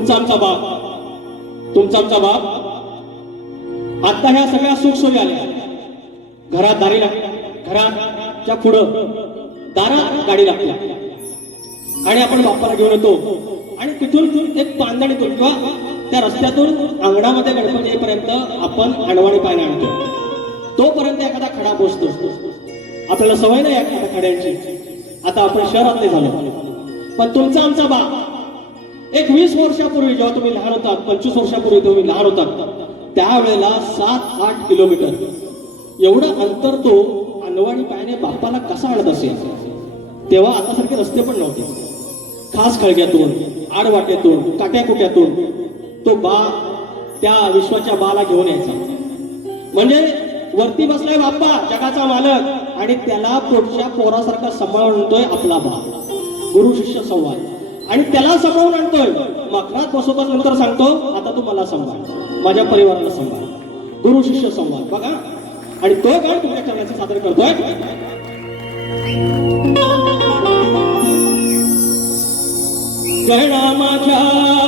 तुमचा आमचा बाप. तुमचा आमचा बाप. आता ह्या सगळ्या सुखसोयी आल्या. घरात दारी लागते घराच्या पुढं दारा गाडी लागल्या. आणि आपण बाप्पाला घेऊन येतो. आणि तिथून एक पांदणीतून किंवा त्या रस्त्यातून अंगणामध्ये गणपती येईपर्यंत आपण अडवाणी पाहायला आणतो. तोपर्यंत एखादा खडा पोचतो. आपल्याला सवय नाही एखाद्या खड्यांची. आता आपण शहरातले झालो. पण तुमचा आमचा बाप. एक वीस वर्षापूर्वी जेव्हा तुम्ही लहान होतात पंचवीस वर्षापूर्वी तुम्ही लहान होतात त्यावेळेला सात आठ किलोमीटर. एवढं अंतर तो अनवाणी पायाने बाप्पाला कसा आणत असेल? तेव्हा आतासारखे रस्ते पण नव्हते. खास खळग्यातून आडवाट्यातून काट्याकुट्यातून तो बा त्या विश्वाच्या बाला घेऊन यायचा. म्हणजे वरती बसलाय बाप्पा जगाचा मालक आणि त्याला पोटच्या पोरासारखा सांभाळून आपला बा गुरु शिष्य संवाद. आणि त्याला सांभाळून आणतोय. मकरात बसवताच नंतर सांगतो आता तू मला सांभाळ. माझ्या परिवाराला सांभाळ. गुरु शिष्य संवाद. बघा. आणि तो गाण तुमच्या चरणाचे सादर करतोय. गणा माझ्या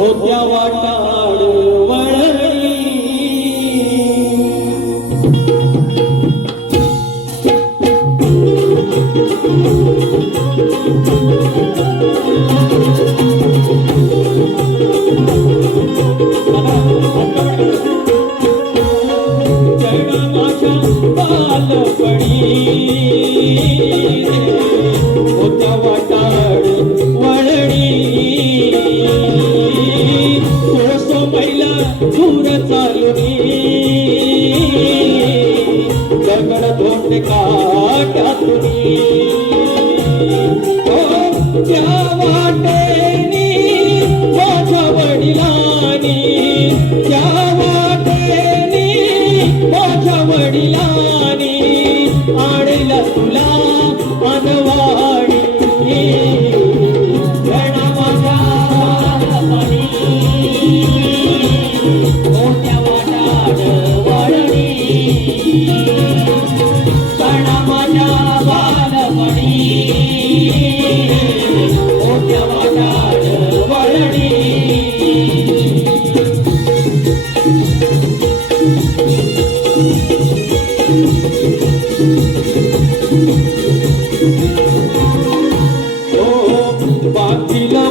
ಹೋದ್ಯವಾಟ ಆಡು दूर चालुनी दगड धोंड काट्यातुनी. हो, त्या वाटेनी माझ्या वडिलांनी त्या वाटेनी माझ्या वडिलांनी आणलं तुला अनवाड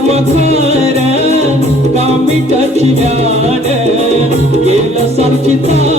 मखार कामिटाची व्यान गेलं सारखी चादर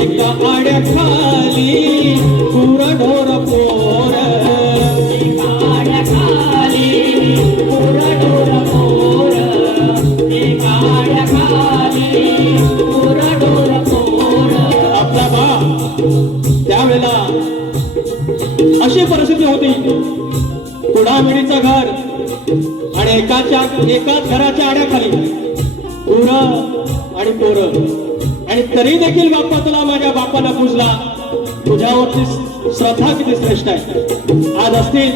एका आड्याखाली पुर ढोर पोर. आपला बा त्यावेळेला अशी परिस्थिती होती. कुडामिडीचं घर आणि एकाच्या एकाच घराच्या आड्याखाली पुरं आणि पोरं. आणि तरी देखील बाप्पा तुला माझ्या बापाला पूजला. तुझ्यावरची श्रद्धा किती श्रेष्ठ आहे. आज असतील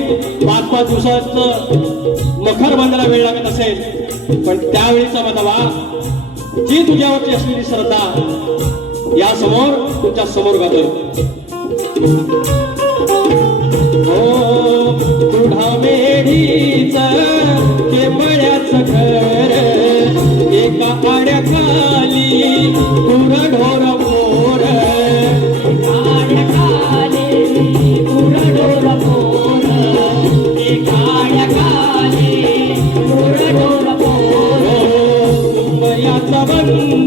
पाच पाच दिवसाचं मखर बांधायला वेळ लागत असेल पण त्यावेळीचा माझा बदवा जी तुझ्यावरची असलेली श्रद्धा या समोर तुमच्यासमोर गातो हो मेढीच केवळ्याच घर एका आड्याखाली Thank you.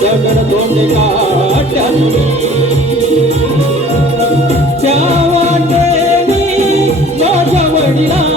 जगड तोंडे काट्यातुनी त्या वाटेनी माझ्या वडिला